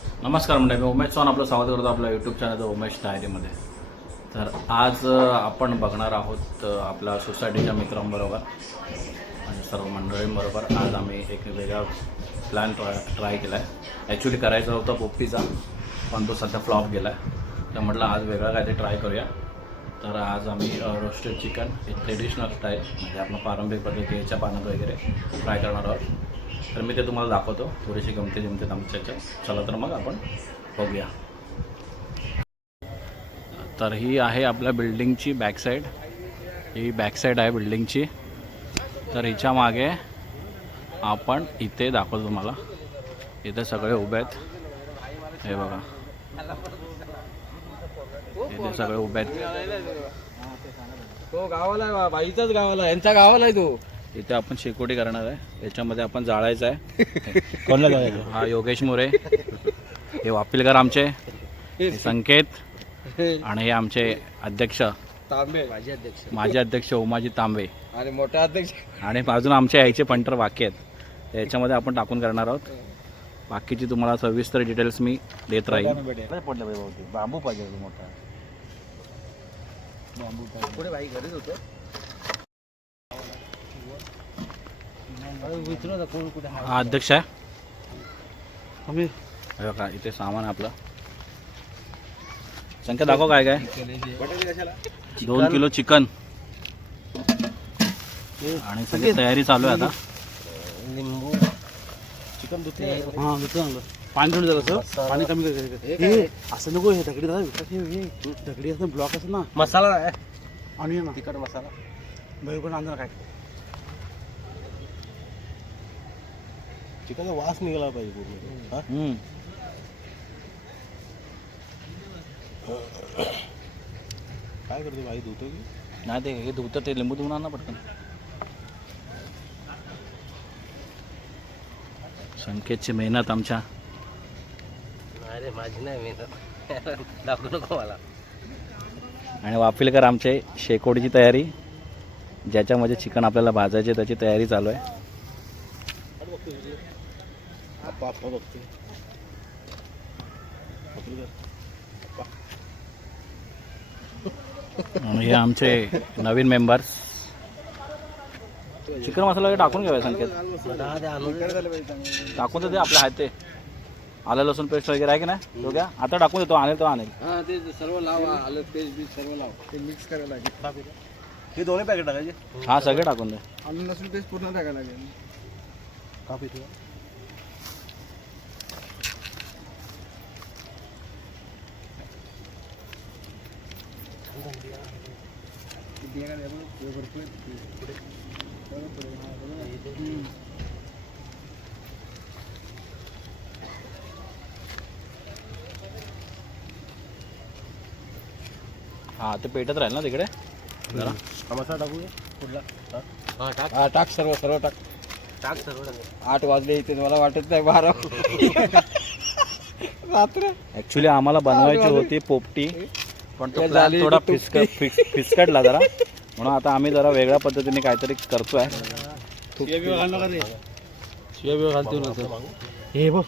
नमस्कार मंडळी, मी उमेश चव्हाण आपलं स्वागत करतो आपल्या यूट्यूब चॅनल उमेश डायरीमध्ये. तर आज आपण बघणार आहोत आपल्या सोसायटीच्या मित्रांबरोबर आणि सर्व मंडळींबरोबर. आज आम्ही एक वेगळा प्लॅन ट्राय केला आहे. ॲक्च्युली करायचा होता पोपटीचा, पण तो सध्या फ्लॉप गेला आहे. तर म्हटलं आज वेगळा काहीतरी ट्राय करूया. तर आज आम्ही रोस्टेड चिकन एक ट्रेडिशनल स्टाईल म्हणजे आपण पारंपरिक पद्धतीच्या पानात वगैरे ट्राय करणार आहोत. तर मी ते तुम्हाला दाखवतो. थोडीशी गमते जमते आमच्या. चला तर मग आपण बघूया. तर ही आहे आपल्या बिल्डिंगची बॅकसाईड. ही बॅकसाईड आहे बिल्डिंगची. तर हिच्या मागे आपण इथे दाखवतो तुम्हाला. इथे सगळे उभे आहेत, हे बघा, इथे सगळे उभे आहेत. तो गावाला आहे, बाईचाच गावाला, यांच्या गावाला आहे तो. इथे आपण शेकोटी करणार आहे. याच्यामध्ये आपण जाळायचं आहे. कोणला जाळायचं? हा योगेश मोरे, हे वापिलकर आमचे, हे संकेत, आणि हे आमचे अध्यक्ष तांबे, माजी अध्यक्ष उमाजी तांबे, आणि मोठा अध्यक्ष, आणि अजून आमच्या यायचे पंटर बाकी आहेत. याच्यामध्ये आपण टाकून करणार आहोत. बाकीची तुम्हाला सविस्तर डिटेल्स मी देत राहील. बांबू पाहिजे मोठा बांबू पाहिजे. पुढे बाई घरीच होतं. हा अध्यक्ष आहे. का इथे सामान आपलं. संख्या दाखव काय काय. 2 किलो चिकन आणि सगळी तयारी चालू आहे आता. लिंबू, चिकन धुतले, हां धुतलं, पाणी थोडं झालं, पाणी कमी कर. असं नको, हे दगडी दगडी असं ब्लॉक असं ना. मसाला आणि ना तिखट मसाला बरोबर आणणार काय. चिकनचा वास निघाला पाहिजे पूर्ण. काय करतो भाई, धुतो की नाही? ते हे धुतं, ते लिंबू धुवून आणा पटकन. संकेतची मेहनत आमच्या. अरे माझी नाही मेहनत, दाखवू नको मला. आणि वापिलकर आमचे शेकोडीची तयारी, ज्याच्यामध्ये चिकन आपल्याला भाजायचे त्याची तयारी चालू आहे. आणि हे आमचे नवीन मेंबर्स. चिकन मसाला टाकून घ्यावा संकेत. टाकून तर ते आपल्या आहेत ते आलं लसूण पेस्ट वगैरे आहे की नाही दोघ्या. आता टाकून देतो, आणेल तो आणेल. हां ते सर्व लावा, आलं पेस्ट बीज सर्व लावा, ते मिक्स करायला लागेल. हे दोन्ही पॅकेट टाकायचे. हा सगळे टाकून दे. आलं लसूण पेस्ट पूर्ण टाकायला लागेल. कापी ठेवा. हा ते पेटत राहील ना तिकडे जरा. मसाला टाकूया कुठला. हा टाक सर्व सर्व टाक. टाक सर्व. 8 वाजले इथे, मला वाटत नाही 12 रात्र. ऍक्च्युली आम्हाला बनवायची होती पोपटी, पण तो प्लॅन थोडा फिसकटला जरा, म्हणून आता आम्ही जरा वेगळ्या पद्धतीने काहीतरी करतोय. हे बघ,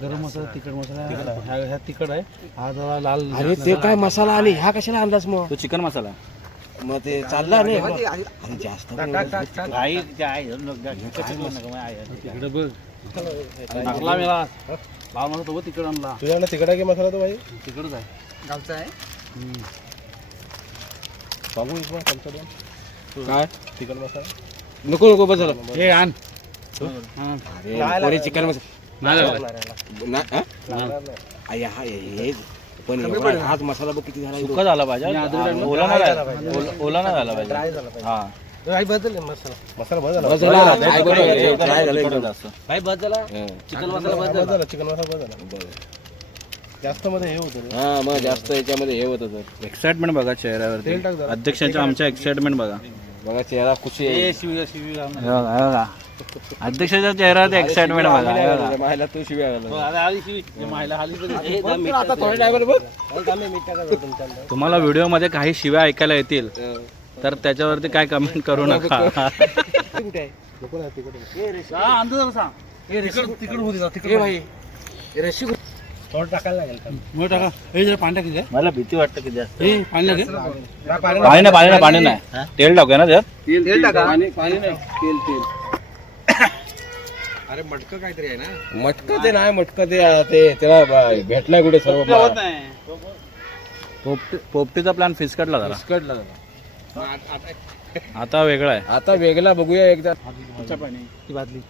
गरम मसाला, तिखट मसाला, ह्या तिखट आहे, हा जरा लाल. अरे ते काय मसाला आणि ह्या कशाला आणलास मग? तो चिकन मसाला. मग ते चालला नाही जास्त. टाकला मी लाल मसाला तो तिखट आणला. तुझ्याकडे तिखट आहे की मसाला? तो भाई तिखटच आहे, गावचा आहे. सांगू काय चिकन मसाला नको नको बस झालं. हे आण. अरे चिकन मसाला पण हाच मसाला बघ किती झाला. सुका झाला पाहिजे, ओला नाही झाला पाहिजे. ओला नाही झाला पाहिजे. हा बदल मसाला, मसाला बदल भाई बदल. चिकन मसाला बदल, चिकन मसाला बदल. जास्त मध्ये हे होतं. हा मग जास्त याच्यामध्ये हे होतं. तर एक्साइटमेंट बघा चेहऱ्यावरती अध्यक्षांच्या, आमच्या एक्साइटमेंट बघा. बघा चेहरा खुशी आहे. बघा अध्यक्षाच्या चेहऱ्यावरती एक्साइटमेंट बघा. महिला तू शिव्या तुम्हाला व्हिडिओमध्ये काही शिव्या ऐकायला येतील तर त्याच्यावरती काय कमेंट करू नका. थोडं टाकायला लागेल. मग टाका. हे जरा पाणी टाकी. मला भीती वाटतं की जास्त हे पाणी लागेल. पाणी नाही तेल टाकूया ना त्यात. तेल टाका. पाणी नाही तेल. अरे मटकं काहीतरी आहे ना. मटकं ते नाही, मटकं ते त्याला भेटलाय कुठे सर्व पोपटीचा प्लॅन फिसकटला जरा. फिसकटला. आता वेगळा आहे. आता वेगळा बघूया एकदा. पाणी ती बादली.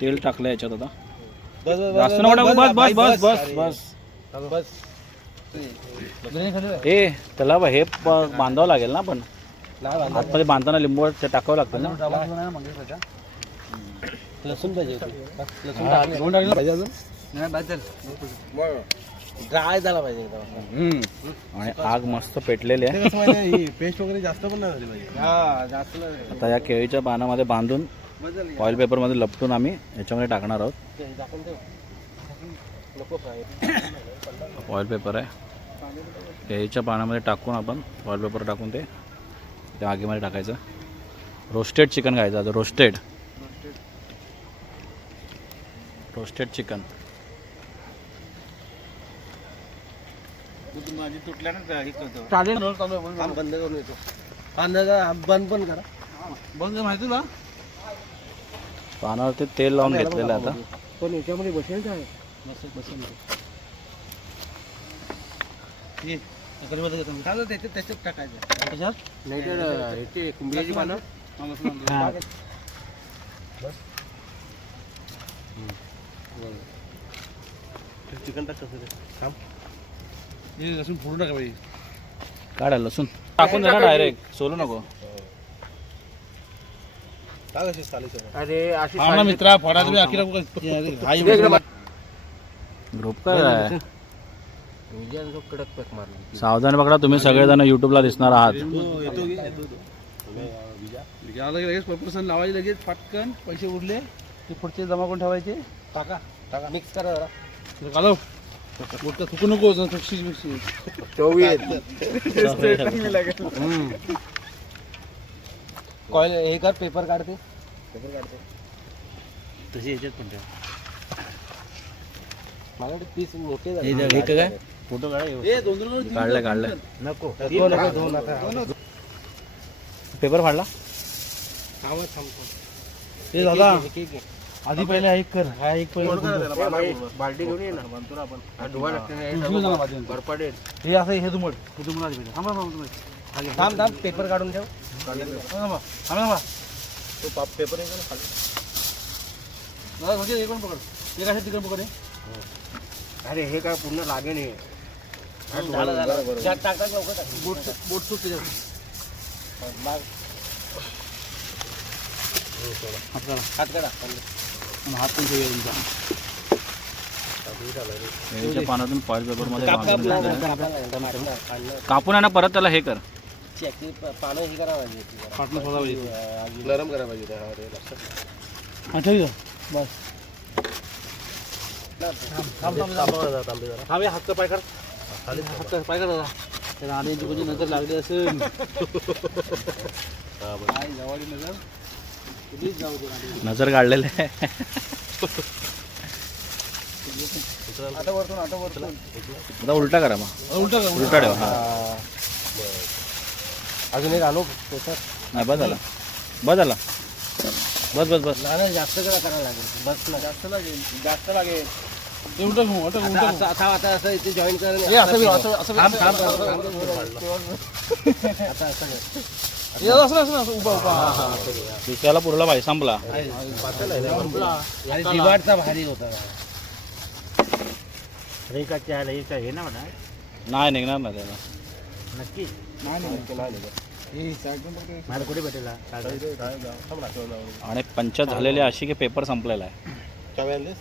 तेल टाकलं याच्यात आता. बस जास्त नको टाकू. बस बस बस बस बस. हे त्याला हे बांधावं लागेल ना. पण आतमध्ये बांधताना लिंबू ते टाकावं लागतं ना. लसूण पाहिजे. पाहिजे अजून ड्राय झाला पाहिजे एकदम. आणि आग मस्त पेटलेली आहे. पेस्ट वगैरे जास्त पण नाही झाली पाहिजे. जास्त आता या केळीच्या पानामध्ये बांधून ऑइल पेपरमध्ये लपटून आम्ही याच्यामध्ये टाकणार आहोत. ऑइल पेपर आहे. केळीच्या पानामध्ये टाकून आपण ऑइल पेपर टाकून ते त्या आगीमध्ये टाकायचं. रोस्टेड चिकन खायचं आता. Roasted chicken. माझी तुटल्यानंतर बंद करून येतो. कांदा बंद पण करा. बंद माहिती तुला. पानावरती तेल लावून घेतलेलं आहे आता. पण याच्यामध्ये बसेल काय? त्याच्यात टाकायचं. नाही तर याची कुंभ्याची पानं. चिकन टाक कसं हे लसूण फोडून टाका पाहिजे. काढा लसूण टाकून द्या ना डायरेक्ट. सोलू नको. अरे अशी हा ना मित्रा फोडा तुम्ही आखी ग्रुप काय आहे? कडक पॅक मारली. सावधान पकडा. तुम्ही सगळेजण युट्यूबला दिसणार आहात. लगेच पर्सन लावायचे. लगेच पटकन पैसे उरले ते पुढचे जमा करून ठेवायचे. टाका मिक्स करा जरा. घालव. मोठं थुकू नको. मिक्सी कॉईल हे कर. पेपर काढते. तशी याच्यात पण ठेवा. मला पीस मोठे झाले. काय फोटो काढले. नको पेपर फाडला. ते दादा आधी पहिले हा एक कर. हा एक बाल्टी घेऊन ये ना. बर्फाडेल. हे असं हे दुमड. हे दुमड आधी पहिले. थांब पेपर काढून ठेव. तो पेपर म्हणजे कोण पकड. ते काय तिकडे पकड. अरे हे काय पूर्ण लागेल. हे बोट सुट त्याच्यात. हात काढा. हात पण ठेवूया तुमचा. केळीच्या पानातून फॉईल पेपरमध्ये बांधून घ्यायचं. कापून आहे ना परत त्याला हे कर. पानं हे करा पाहिजे. पाटणं सोडा पाहिजे. गरम करा पाहिजे. हा ठेवूया. बस थांब. हातचं पाय कर. हातचं पाय कर दादा. त्याला आधी तुझी नजर लागली असेल. नजर काढलेले आहे. आता वरतून आता उलटा करा मग. उलटा ठेवा. हा अजून एक आणू पेपर. नाही बस झाला. बस. नाही जास्त करायला लागेल. बस ना. जास्त लागेल. आता असं इथे जॉईन करा. दुसऱ्याला पुरला पाहिजे. संपला. आणि दिवाळचा भारी होता. हे ना म्हणा. नाही निघणार ना त्याला. नक्की मला कुठे भेटेल. आणि पंचायत झालेली अशी की पेपर संपलेला आहे. चावी आणली.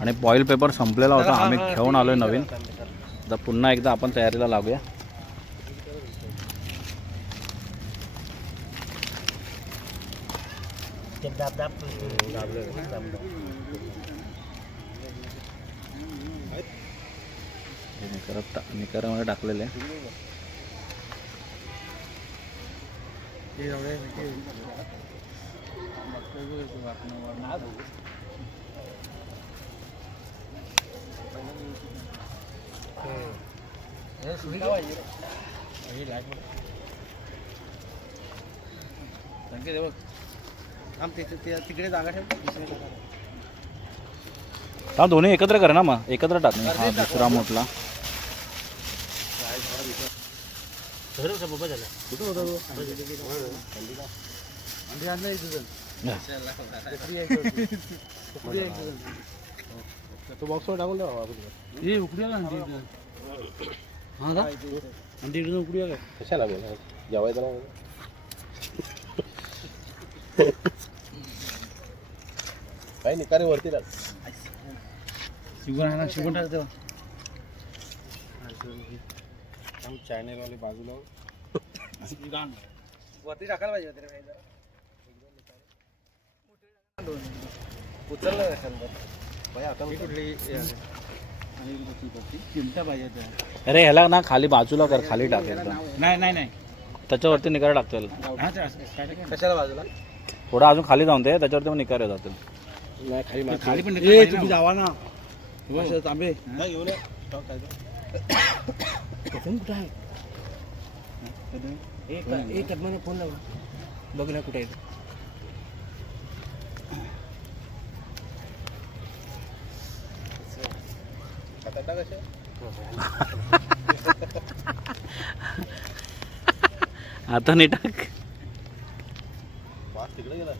आणि बॉईल पेपर संपलेला होता. आम्ही घेऊन आलोय नवीन. आता पुन्हा एकदा आपण तयारीला लागूया. निकारामध्ये टाकलेले आहे. तिकडे जागा ठेव. हा दोन्ही एकत्र कर ना, मग एकत्र टाक. हा दुसरा मोठला तो बॉक्सवर टाकून द्या. हे उकडी आला अंडी. हा का अंडी इकडे उकडी आला. कशाला जेवायचं ना. काही नाही करे वरती टाक. शिकून आहे ना, शिकून टाक तेव्हा. चॅनल वाले बाजूला वरती टाकायला पाहिजे होते. उचललं भाई आता मी कुठली चिमटा पाहिजे. अरे ह्याला ना खाली बाजूला कर, खाली टाक एकदम. नाही नाही नाही त्याच्यावरती निकार टाकतो. कशाला बाजूला थोडा अजून खाली जाऊन दे, त्याच्यावरती पण निकार जातील. नाही खाली खाली पण तुम्ही जावा ना. तांबे घेऊन कुठं आहे? एक मला फोन लावा, बघ ना कुठे आहे. आता नाही टाक. तिकडे गेला.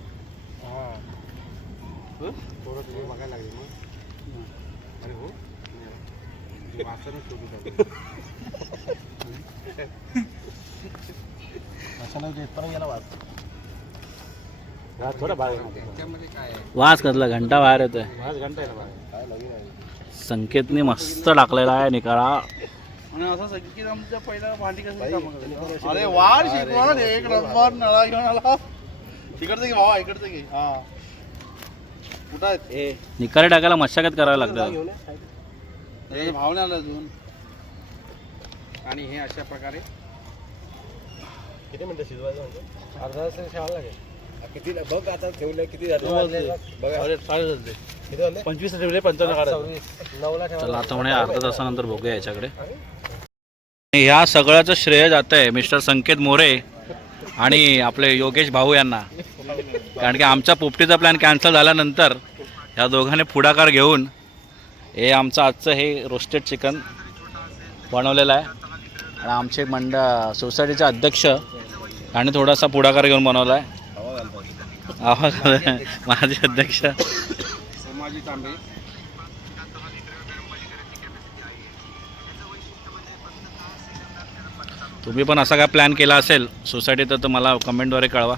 थोडं तुम्ही बघायला लागेल मग. अरे हो गेला वास. थोडा वास कसला घंटा बाहेर येतोय. घंटा काय नवीन आहे. संकेतने मस्त टाकलेला आहे निकाळा. आणि असं संगीत आमच्या पहिला भांडी कसं. अरे वाढ शिकवा ना. एक नंबर नळा घेऊन आला. इकडचं घे भावा, इकडचं घे. हा कुठं आहेत? निकारे टाकायला मशागत करावी लागते. भावने आला अजून. आणि हे अशा प्रकारे किती मिनिटं शिजवायचं म्हणजे अर्धा तास ठेवायला लागेल. किती बघ आता ठेवलं किती झाले बघा. किती झाले? 25 ठेवले, 55 काढा. 9ला चला आता म्हणे अर्धा तासानंतर बघूया याच्याकडे. ह्या सगळ्याचं श्रेय जात आहे मिस्टर संकेत मोरे आणि आपले योगेश भाऊ यांना. कारण की आमचा पोपटीचा प्लॅन कॅन्सल झाल्यानंतर ह्या दोघांनी पुढाकार घेऊन हे आमचं आजचं हे रोस्टेड चिकन बनवलेलं आहे. आणि आमचे सोसायटीचे अध्यक्ष आणि थोडासा पुढाकार घेऊन बनवला आहे. माझे अध्यक्ष तुम्ही पण असा काय प्लॅन केला असेल सोसायटीत तर मला कमेंटद्वारे कळवा.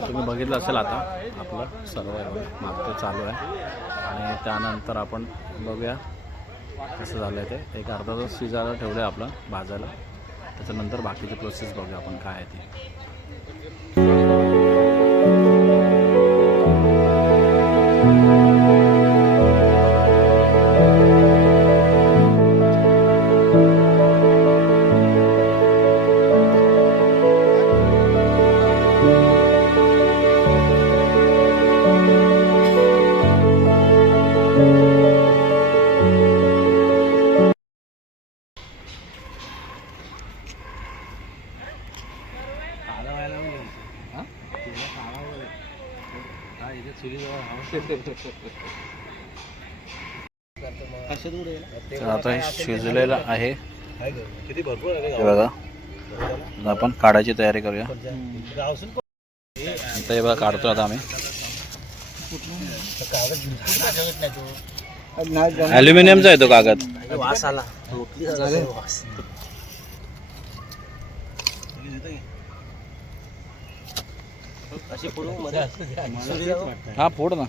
तुम्ही बघितलं असेल आता आपलं सर्व मागचं चालू आहे. आणि त्यानंतर आपण बघूया कसं झालं आहे ते. एक अर्धा तास शिजायला ठेवलं आहे आपलं भाजायला. त्याच्यानंतर बाकीची प्रोसेस बघूया आपण काय आहे ती. तर आता हे शिजलेलं आहे. किती भरपूर आहे हे बघा, आता आपण काढायची तयारी करूया. आता हे बघा काढतो आता आम्ही. ॲल्युमिनियमचा आहे तो कागद. वास आला. हा फोड ना.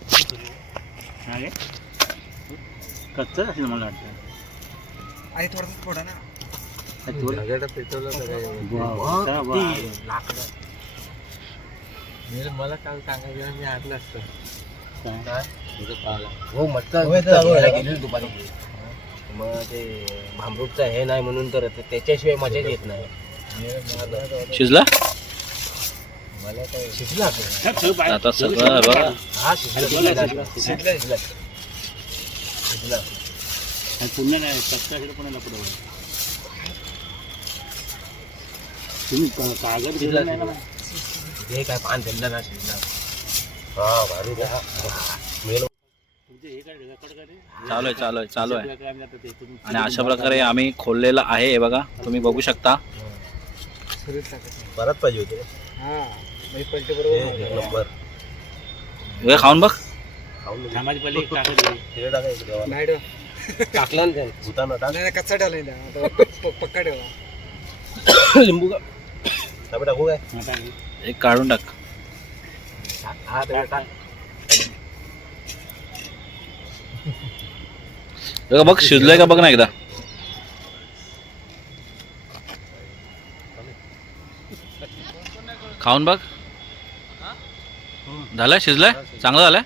कच्चं असेल मला वाटतं. मला काल सांगायचं मी आणलं असतं. हो मटका दुपारी मग ते भांबरूटचं हे नाही म्हणून तर त्याच्याशिवाय मजाच येत नाही. शिजला मला काय शिजला आता सगळं बघा. हा शिजला पुण्य नाही कच्चा असेल पुण्याला पुढे तुम्ही कागद घेतला नाही ना. हे काय पान दिलं ना शिजला. हा भारी द्या. चालू आहे. आणि अशा प्रकारे आम्ही खोललेलं आहे. हे बघा तुम्ही बघू शकता. परत पाहिजे होते. एक नंबर. हे खाऊन बघ. कामाची पहिले कागद टाकला ना त्याने भूताना टाक. कच्चा ठेवला पक्का ठेवला. लिंबू का टाकू काय. एक काढून टाक. हा टाक. बघ शिजलंय का बघ ना एकदा. खाऊन बघ. झालंय शिजलंय चांगलं झालंय.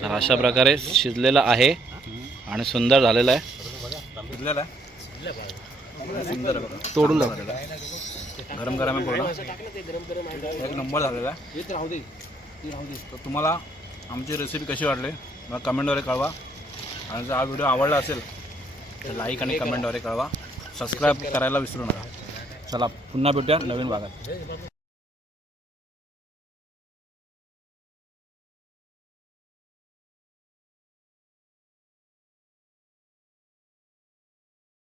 तर अशा प्रकारे शिजलेलं आहे आणि सुंदर झालेलं आहे. तोडून गरम गरम आहे पूर्ण. एक नंबर झालेला आहे. तर तुम्हाला आमची रेसिपी कशी वाटली मला कमेंटद्वारे कळवा. आणि जर हा व्हिडिओ आवडला असेल तर लाईक आणि कमेंटद्वारे कळवा. सबस्क्राईब करायला विसरू नका. चला पुन्हा भेटूया नवीन भागात.